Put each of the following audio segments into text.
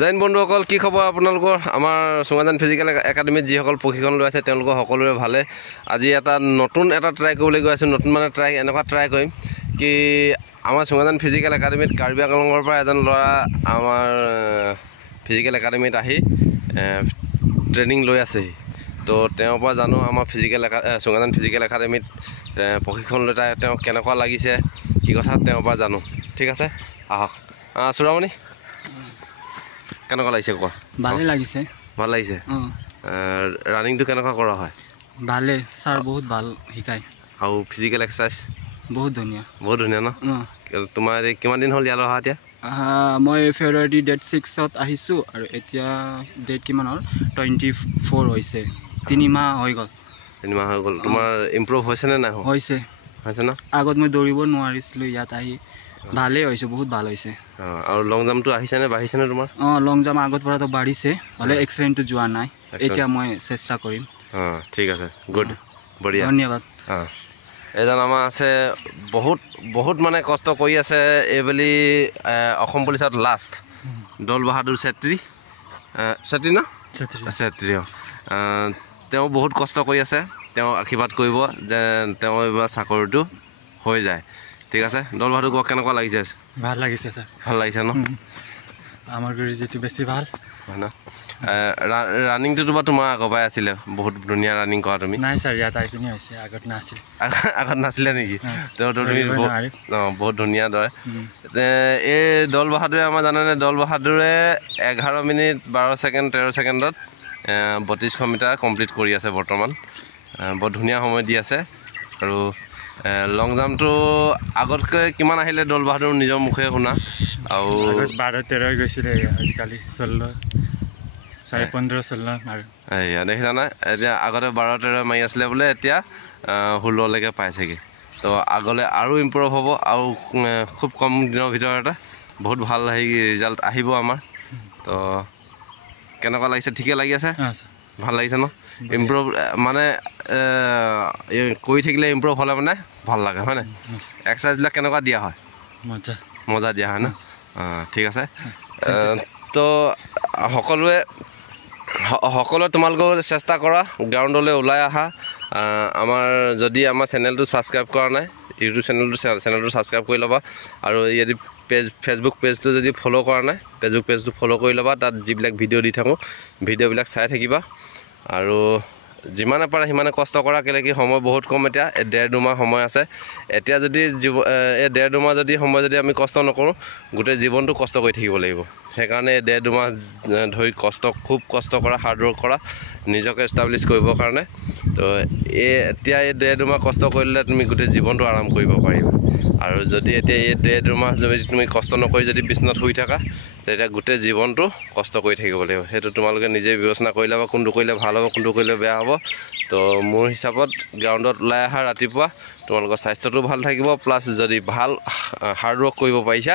জৈন বন্ধুসকল কি খবৰ আপোনালোকৰ আমাৰ সুঙাজান ফিজিকেল একাডেমীত যিসকল প্ৰশিক্ষণ লৈ আছে তেওঁলোকৰ সকলোৰে ভালে আজি এটা নতুন এটা ট্ৰাই কৰিবলৈ গৈ আছোঁ নতুন মানে ট্ৰাই এনেকুৱা ট্ৰাই কৰিম কি আমাৰ সুঙাজান ফিজিকেল একাডেমীত কাৰ্বি আংলঙৰ পৰা এজন ল'ৰা আমাৰ ফিজিকেল একাডেমীত আহি ট্ৰেইনিং লৈ আছেহি তো তেওঁৰ পৰা জানো আমাৰ সুঙাজান ফিজিকেল একাডেমীত প্ৰশিক্ষণ লৈ তেওঁ কেনেকুৱা লাগিছে কি কথা তেওঁৰ পৰা জানো ঠিক আছে আহক চুৰামণি কেনেকুৱা লাগিছে কোৱা ভালে লাগিছে ভাল লাগিছে ৰানিংটো কেনেকুৱা কৰা হয় ভালে ছাৰ বহুত ভাল শিকায় আৰু ফিজিকেল এক্সাৰচাইজ বহুত ধুনীয়া ন তোমাৰ কিমান দিন হ'ল ইয়ালৈ অহা এতিয়া মই ফেব্ৰুৱাৰী ডেট 6ত আহিছোঁ আৰু এতিয়া ডেট কিমান হ'ল 24 হৈছে 3 মাহ হৈ গ'ল তোমাৰ ইম্প্ৰুভ হৈছে নে নাই হৈছে ন আগত মই দৌৰিব নোৱাৰিছিলোঁ ইয়াত আহি ভালেই হৈছে বহুত ভাল হৈছে আৰু লং জাম্পটো আহিছে নে বাঢ়িছে নে তোমাৰ লং জাম্প আগত পৰাতো বাঢ়িছে হ'লে এক্সিডেণ্টটো যোৱা নাই এতিয়া মই চেষ্টা কৰিম ঠিক আছে গুড বঢ়িয়া ধন্যবাদ এজন আমাৰ আছে বহুত মানে কষ্ট কৰি আছে এইবেলি অসম পুলিচত লাষ্ট দৌল বাহাদুৰ চেত্ৰী ন চেত্ৰী তেওঁ বহুত কষ্ট কৰি আছে তেওঁ আশীৰ্বাদ কৰিব যে তেওঁ এইবাৰ চাকৰিটো হৈ যায় ঠিক আছে দৌল বাহাদুৰ কোৱা কেনেকুৱা লাগিছে ভাল লাগিছে ছাৰ ভাল লাগিছে ন আমাৰ গুৰুজীটো বেছি ভাল হয় ন ৰানিংটো তোমাৰ আগৰ পৰাই আছিলে বহুত ধুনীয়া ৰানিং কৰা তুমি নাই ছাৰ ইয়াত আহি পিনি হৈছে আগত নাছিলে নেকি তুমি বহুত ধুনীয়া দৰে এই দৌল বাহাদুৰে আমাৰ জানেনে দৌল বাহাদুৰে 11 মিনিট 12 ছেকেণ্ড 13 ছেকেণ্ডত 3200 মিটাৰ কমপ্লিট কৰি আছে বৰ্তমান বহুত ধুনীয়া সময় দি আছে আৰু লং জাম্পটো আগতকৈ কিমান আহিলে দৌল বাহাদুৰ নিজৰ মুখে শুনা আৰু 12-13 গৈছিলে আজিকালি 15-16 আৰু দেখিছা নাই এতিয়া আগতে 12-13 মাৰি আছিলে বোলে এতিয়া 16লৈকে পাইছেগৈ তো আগলৈ আৰু ইম্প্ৰুভ হ'ব আৰু খুব কম দিনৰ ভিতৰতে বহুত ভাল ৰিজাল্ট আহিব আমাৰ তো কেনেকুৱা লাগিছে ঠিকে লাগি আছে ভাল লাগিছে ন ইম্প্ৰুভ মানে কৰি থাকিলে ইম্প্ৰুভ হ'লে মানে ভাল লাগে হয় নাই এক্সাৰচাইজবিলাক কেনেকুৱা দিয়া হয় মজা দিয়া হয় ন ঠিক আছে তো সকলোৱে তোমালোকেও চেষ্টা কৰা গ্ৰাউণ্ডলৈ ওলাই অহা আমাৰ যদি আমাৰ চেনেলটো ছাবস্ক্ৰাইব কৰা নাই ইউটিউব চেনেলটো ছাবস্ক্ৰাইব কৰি ল'বা আৰু যদি ফেচবুক পেজটো যদি ফ'ল' কৰা নাই ফেচবুক পেজটো ফ'ল' কৰি ল'বা তাত যিবিলাক ভিডিঅ' দি থাকোঁ ভিডিঅ'বিলাক চাই থাকিবা আৰু যিমানে পাৰে সিমানে কষ্ট কৰা কেলৈ কি সময় বহুত কম এতিয়া 1.5-2 মাহ সময় আছে এতিয়া যদি এই 1.5-2 মাহ যদি সময় যদি আমি কষ্ট নকৰোঁ গোটেই জীৱনটো কষ্ট কৰি থাকিব লাগিব সেইকাৰণে 1.5-2 মাহ ধৰি খুব কষ্ট কৰা হাৰ্ড ৱৰ্ক কৰা নিজকে এষ্টাব্লিছ কৰিবৰ কাৰণে তো এতিয়া এই 1.5-2 মাহ কষ্ট কৰিলে তুমি গোটেই জীৱনটো আৰাম কৰিব পাৰিবা আৰু যদি এতিয়া এই 1.5-2 মাহ যদি তুমি কষ্ট নকৰি যদি বিচনাত শুই থাকা তেতিয়া গোটেই জীৱনটো কষ্ট কৰি থাকিব লাগিব সেইটো তোমালোকে নিজে বিবেচনা কৰি ল'বা কোনটো কৰিলে ভাল হ'ব কোনটো কৰিলে বেয়া হ'ব তো মোৰ হিচাপত গ্ৰাউণ্ডত ওলাই অহা ৰাতিপুৱা তোমালোকৰ স্বাস্থ্যটো ভাল থাকিব প্লাছ যদি ভাল হাৰ্ড ৱৰ্ক কৰিব পাৰিছা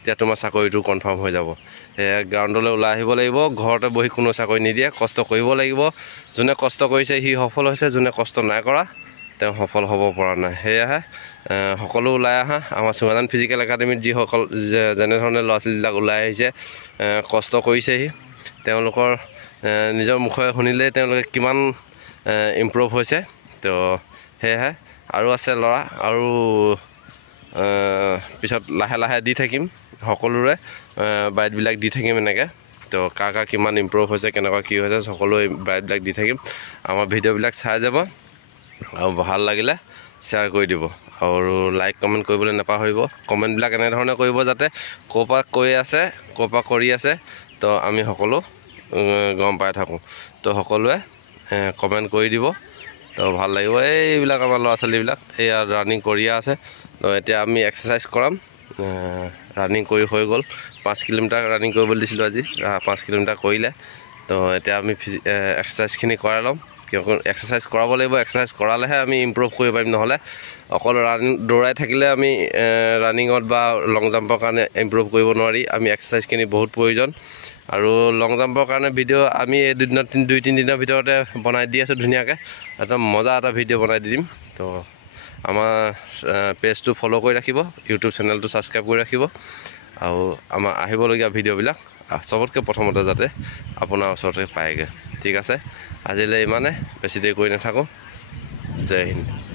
তেতিয়া তোমাৰ চাকৰিটো কনফাৰ্ম হৈ যাব সেয়া গ্ৰাউণ্ডলৈ ওলাই আহিব লাগিব ঘৰতে বহি কোনো চাকৰি নিদিয়ে কষ্ট কৰিব লাগিব যোনে কষ্ট কৰিছে সি সফল হৈছে যোনে কষ্ট নাই কৰা তেওঁ সফল হ'ব পৰা নাই সেয়াহে সকলো ওলাই আহা আমাৰ সুঙাজান ফিজিকেল একাডেমীত যিসকল যেনেধৰণে ল'ৰা ছোৱালীবিলাক ওলাই আহিছে কষ্ট কৰিছেহি তেওঁলোকৰ নিজৰ মুখে শুনিলেই তেওঁলোকে কিমান ইম্প্ৰুভ হৈছে তো সেয়েহে আৰু আছে ল'ৰা আৰু পিছত লাহে লাহে দি থাকিম সকলোৰে বাইটবিলাক দি থাকিম এনেকৈ তো কাৰ কিমান ইম্প্ৰুভ হৈছে কেনেকুৱা কি হৈছে সকলোৱে বাইটবিলাক দি থাকিম আমাৰ ভিডিঅ'বিলাক চাই যাব আৰু ভাল লাগিলে শ্বেয়াৰ কৰি দিব আৰু লাইক কমেণ্ট কৰিবলৈ নাপাহৰিব কমেণ্টবিলাক এনেধৰণে কৰিব যাতে ক'ৰ পৰা কৈ আছে ক'ৰ পৰা কৰি আছে তো আমি সকলো গম পাই থাকোঁ তো সকলোৱে কমেণ্ট কৰি দিব তো ভাল লাগিব এইবিলাক আমাৰ ল'ৰা ছোৱালীবিলাক এয়া ৰানিং কৰিয়ে আছে তো এতিয়া আমি এক্সাৰচাইজ কৰাম ৰানিং কৰি হৈ গ'ল 5 কিলোমিটাৰ ৰানিং কৰিবলৈ দিছিলোঁ আজি 5 কিলোমিটাৰ কৰিলে তো এতিয়া আমি এক্সাৰচাইজখিনি কৰাই ল'ম কিয় এক্সাৰচাইজ কৰাব লাগিব এক্সাৰচাইজ কৰালেহে আমি ইম্প্ৰুভ কৰিব পাৰিম নহ'লে অকল দৌৰাই থাকিলে আমি ৰানিঙত বা লং জাম্পৰ কাৰণে ইম্প্ৰুভ কৰিব নোৱাৰি আমি এক্সাৰচাইজখিনি বহুত প্ৰয়োজন আৰু লং জাম্পৰ কাৰণে ভিডিঅ' আমি এই 2-3 দিনৰ ভিতৰতে বনাই দি আছোঁ ধুনীয়াকৈ একদম মজা এটা ভিডিঅ' বনাই দি দিম তো আমাৰ পেজটো ফ'ল' কৰি ৰাখিব ইউটিউব চেনেলটো ছাবস্ক্ৰাইব কৰি ৰাখিব আৰু আমাৰ আহিবলগীয়া ভিডিঅ'বিলাক চবতকৈ প্ৰথমতে যাতে আপোনাৰ ওচৰতে পায়গৈ। ঠিক আছে, আজিলৈ ইমানে, বেছি দেৰি কৰি নাথাকোঁ। জয় হিন্দ।